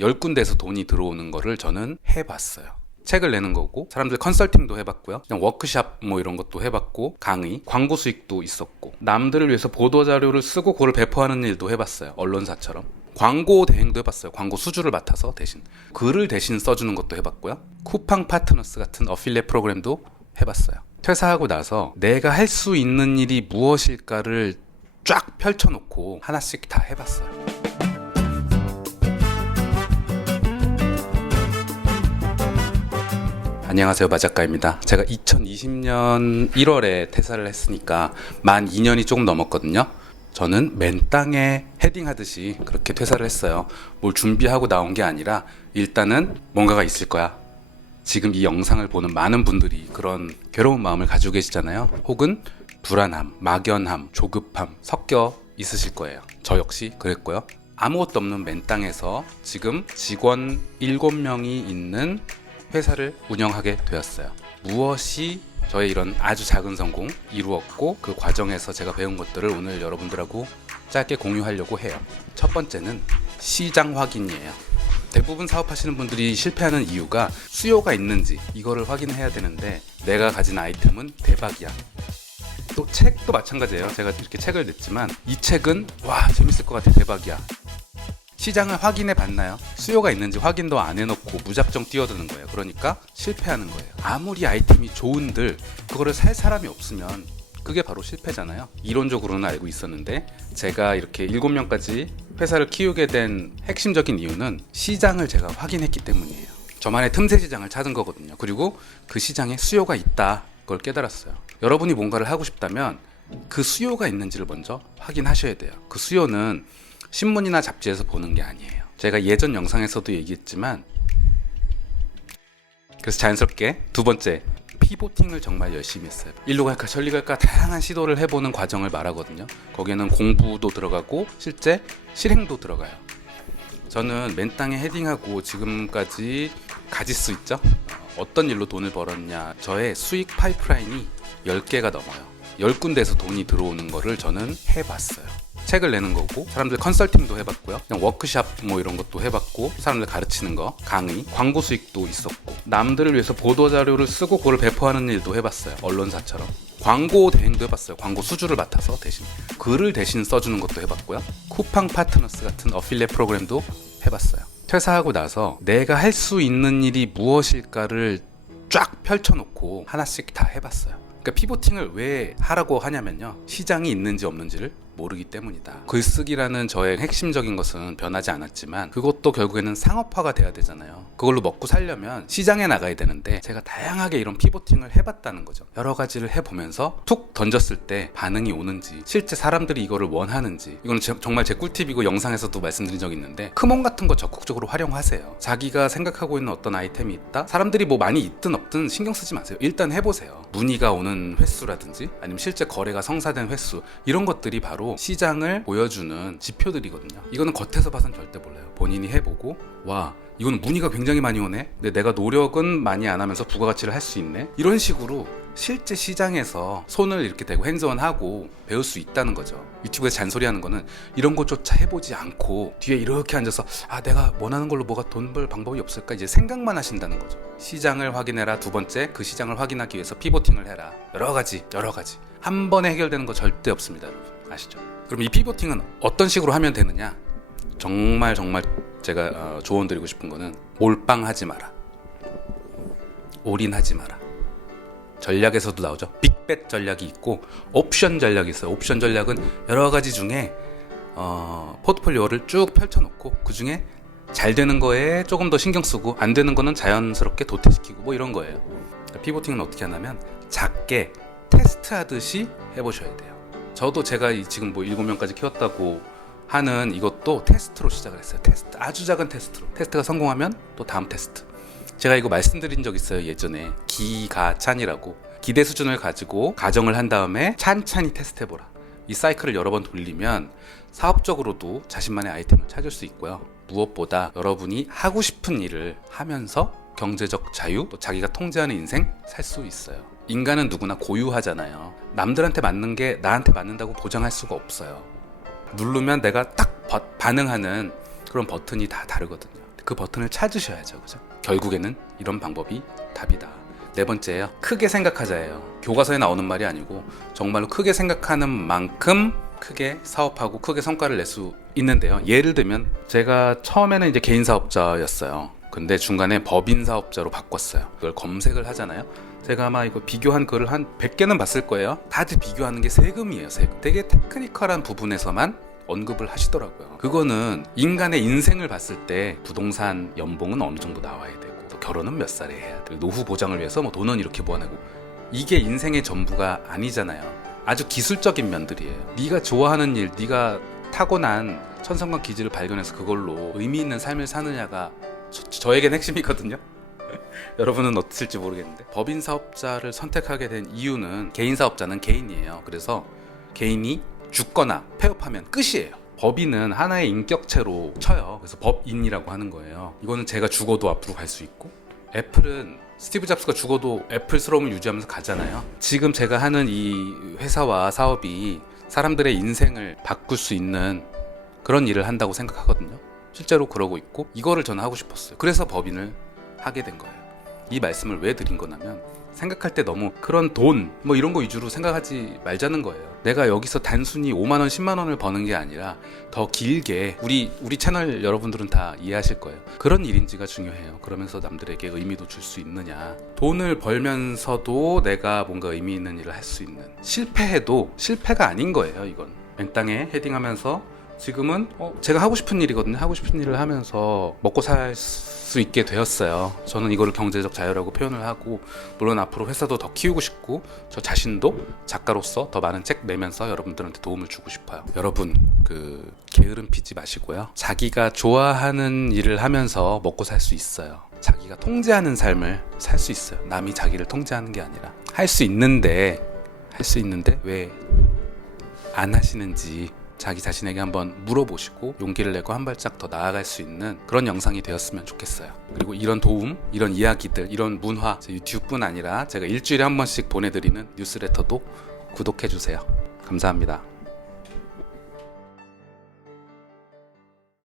10군데에서 돈이 들어오는 거를 저는 해봤어요. 책을 내는 거고 사람들 컨설팅도 해봤고요. 그냥 워크샵 뭐 이런 것도 해봤고 강의, 광고 수익도 있었고 남들을 위해서 보도 자료를 쓰고 그걸 배포하는 일도 해봤어요. 언론사처럼. 광고 대행도 해봤어요. 광고 수주를 맡아서 대신 글을 대신 써주는 것도 해봤고요. 쿠팡 파트너스 같은 어필리에 프로그램도 해봤어요. 퇴사하고 나서 내가 할 수 있는 일이 무엇일까를 쫙 펼쳐놓고 하나씩 다 해봤어요. 안녕하세요 마작가입니다. 제가 2020년 1월에 퇴사를 했으니까 만 2년이 조금 넘었거든요. 저는 맨 땅에 헤딩하듯이 그렇게 퇴사를 했어요. 뭘 준비하고 나온 게 아니라 일단은 뭔가가 있을 거야. 지금 이 영상을 보는 많은 분들이 그런 괴로운 마음을 가지고 계시잖아요. 혹은 불안함, 막연함, 조급함 섞여 있으실 거예요. 저 역시 그랬고요. 아무것도 없는 맨 땅에서 지금 직원 7명이 있는 회사를 운영하게 되었어요. 무엇이 저의 이런 아주 작은 성공 이루었고 그 과정에서 제가 배운 것들을 오늘 여러분들하고 짧게 공유하려고 해요. 첫 번째는 시장 확인이에요. 대부분 사업하시는 분들이 실패하는 이유가 수요가 있는지 이거를 확인해야 되는데 내가 가진 아이템은 대박이야. 또 책도 마찬가지예요. 제가 이렇게 책을 냈지만 이 책은 와 재밌을 것 같아 대박이야. 시장을 확인해 봤나요? 수요가 있는지 확인도 안 해놓고 무작정 뛰어드는 거예요. 그러니까 실패하는 거예요. 아무리 아이템이 좋은들 그거를 살 사람이 없으면 그게 바로 실패잖아요. 이론적으로는 알고 있었는데 제가 이렇게 7명까지 회사를 키우게 된 핵심적인 이유는 시장을 제가 확인했기 때문이에요. 저만의 틈새 시장을 찾은 거거든요. 그리고 그 시장에 수요가 있다. 그걸 깨달았어요. 여러분이 뭔가를 하고 싶다면 그 수요가 있는지를 먼저 확인하셔야 돼요. 그 수요는 신문이나 잡지에서 보는 게 아니에요. 제가 예전 영상에서도 얘기했지만 그래서 자연스럽게 두 번째 피보팅을 정말 열심히 했어요. 일로 갈까 저리 갈까 다양한 시도를 해보는 과정을 말하거든요. 거기에는 공부도 들어가고 실제 실행도 들어가요. 저는 맨 땅에 헤딩하고 지금까지 가질 수 있죠. 어떤 일로 돈을 벌었냐. 저의 수익 파이프라인이 10개가 넘어요. 10군데에서 돈이 들어오는 거를 저는 해봤어요. 책을 내는 거고 사람들 컨설팅도 해봤고요. 그냥 워크샵 뭐 이런 것도 해봤고 사람들 가르치는 거 강의 광고 수익도 있었고 남들을 위해서 보도 자료를 쓰고 그걸 배포하는 일도 해봤어요. 언론사처럼 광고 대행도 해봤어요. 광고 수주를 맡아서 대신 글을 대신 써주는 것도 해봤고요. 쿠팡 파트너스 같은 어필리에 프로그램도 해봤어요. 퇴사하고 나서 내가 할 수 있는 일이 무엇일까를 쫙 펼쳐놓고 하나씩 다 해봤어요. 그러니까 피보팅을 왜 하라고 하냐면요. 시장이 있는지 없는지를 모르기 때문이다. 글쓰기라는 저의 핵심적인 것은 변하지 않았지만 그것도 결국에는 상업화가 돼야 되잖아요. 그걸로 먹고 살려면 시장에 나가야 되는데 제가 다양하게 이런 피보팅을 해봤다는 거죠. 여러 가지를 해보면서 툭 던졌을 때 반응이 오는지 실제 사람들이 이거를 원하는지 이거는 제- 정말 제 꿀팁이고 영상에서도 말씀드린 적이 있는데 크몬 같은 거 적극적으로 활용하세요. 자기가 생각하고 있는 어떤 아이템이 있다? 사람들이 뭐 많이 있든 없든 신경 쓰지 마세요. 일단 해보세요. 문의가 오는 횟수라든지 아니면 실제 거래가 성사된 횟수 이런 것들이 바로 시장을 보여주는 지표들이거든요. 이거는 겉에서 봐선 절대 몰라요. 본인이 해보고 와 이거는 문의가 굉장히 많이 오네. 근데 내가 노력은 많이 안 하면서 부가가치를 할 수 있네. 이런 식으로 실제 시장에서 손을 이렇게 대고 핸즈온하고 배울 수 있다는 거죠. 유튜브에서 잔소리하는 거는 이런 것조차 해보지 않고 뒤에 이렇게 앉아서 아 내가 원하는 걸로 뭐가 돈 벌 방법이 없을까 이제 생각만 하신다는 거죠. 시장을 확인해라 두 번째 그 시장을 확인하기 위해서 피보팅을 해라 여러 가지 여러 가지 한 번에 해결되는 거 절대 없습니다 여러분 아시죠? 그럼 이 피보팅은 어떤 식으로 하면 되느냐? 정말 정말 제가 어, 조언 드리고 싶은 거는 몰빵하지 마라. 올인하지 마라. 전략에서도 나오죠. 빅벳 전략이 있고 옵션 전략이 있어요. 옵션 전략은 여러 가지 중에 어, 포트폴리오를 쭉 펼쳐놓고 그 중에 잘 되는 거에 조금 더 신경 쓰고 안 되는 거는 자연스럽게 도태시키고 뭐 이런 거예요. 피보팅은 어떻게 하냐면 작게 테스트하듯이 해보셔야 돼요. 저도 제가 이 지금 뭐 7명까지 키웠다고 하는 이것도 테스트로 시작을 했어요. 테스트. 아주 작은 테스트로. 테스트가 성공하면 또 다음 테스트. 제가 이거 말씀드린 적 있어요. 예전에 기가찬이라고 기대 수준을 가지고 가정을 한 다음에 찬찬히 테스트 해보라. 이 사이클을 여러 번 돌리면 사업적으로도 자신만의 아이템을 찾을 수 있고요. 무엇보다 여러분이 하고 싶은 일을 하면서 경제적 자유, 또 자기가 통제하는 인생 살 수 있어요. 인간은 누구나 고유하잖아요. 남들한테 맞는 게 나한테 맞는다고 보장할 수가 없어요. 누르면 내가 딱 버- 반응하는 그런 버튼이 다 다르거든요. 그 버튼을 찾으셔야죠. 그죠? 결국에는 이런 방법이 답이다. 네 번째요. 크게 생각하자예요. 교과서에 나오는 말이 아니고 정말로 크게 생각하는 만큼 크게 사업하고 크게 성과를 낼 수 있는데요. 예를 들면 제가 처음에는 이제 개인 사업자였어요. 근데 중간에 법인 사업자로 바꿨어요. 그걸 검색을 하잖아요. 제가 아마 이거 비교한 글을 한 100개는 봤을 거예요. 다들 비교하는 게 세금이에요, 세금. 되게 테크니컬한 부분에서만 언급을 하시더라고요. 그거는 인간의 인생을 봤을 때 부동산 연봉은 어느 정도 나와야 되고 또 결혼은 몇 살에 해야 되고 노후 보장을 위해서 뭐 돈은 이렇게 모아내고 이게 인생의 전부가 아니잖아요. 아주 기술적인 면들이에요. 네가 좋아하는 일, 네가 타고난 천성과 기질을 발견해서 그걸로 의미 있는 삶을 사느냐가 저, 저에겐 핵심이거든요. 여러분은 어떠실지 모르겠는데 법인 사업자를 선택하게 된 이유는 개인 사업자는 개인이에요. 그래서 개인이 죽거나 폐업하면 끝이에요. 법인은 하나의 인격체로 쳐요. 그래서 법인이라고 하는 거예요. 이거는 제가 죽어도 앞으로 갈 수 있고 애플은 스티브 잡스가 죽어도 애플스러움을 유지하면서 가잖아요. 지금 제가 하는 이 회사와 사업이 사람들의 인생을 바꿀 수 있는 그런 일을 한다고 생각하거든요. 실제로 그러고 있고 이거를 저는 하고 싶었어요. 그래서 법인을 하게 된 거예요. 이 말씀을 왜 드린 거냐면 생각할 때 너무 그런 돈 뭐 이런 거 위주로 생각하지 말자는 거예요. 내가 여기서 단순히 5만 원, 10만 원을 버는 게 아니라 더 길게 우리 우리 채널 여러분들은 다 이해하실 거예요. 그런 일인지가 중요해요. 그러면서 남들에게 의미도 줄 수 있느냐. 돈을 벌면서도 내가 뭔가 의미 있는 일을 할 수 있는 실패해도 실패가 아닌 거예요. 이건 맨땅에 헤딩하면서 지금은 어, 제가 하고 싶은 일이거든요. 하고 싶은 일을 하면서 먹고 살 수 있게 되었어요. 저는 이거를 경제적 자유라고 표현을 하고 물론 앞으로 회사도 더 키우고 싶고 저 자신도 작가로서 더 많은 책 내면서 여러분들한테 도움을 주고 싶어요. 여러분 그 게으름 피지 마시고요. 자기가 좋아하는 일을 하면서 먹고 살 수 있어요. 자기가 통제하는 삶을 살 수 있어요. 남이 자기를 통제하는 게 아니라 할 수 있는데 할 수 있는데 왜 안 하시는지 자기 자신에게 한번 물어보시고 용기를 내고 한 발짝 더 나아갈 수 있는 그런 영상이 되었으면 좋겠어요. 그리고 이런 도움, 이런 이야기들, 이런 문화, 제 유튜브뿐 아니라 제가 일주일에 한 번씩 보내드리는 뉴스레터도 구독해 주세요. 감사합니다.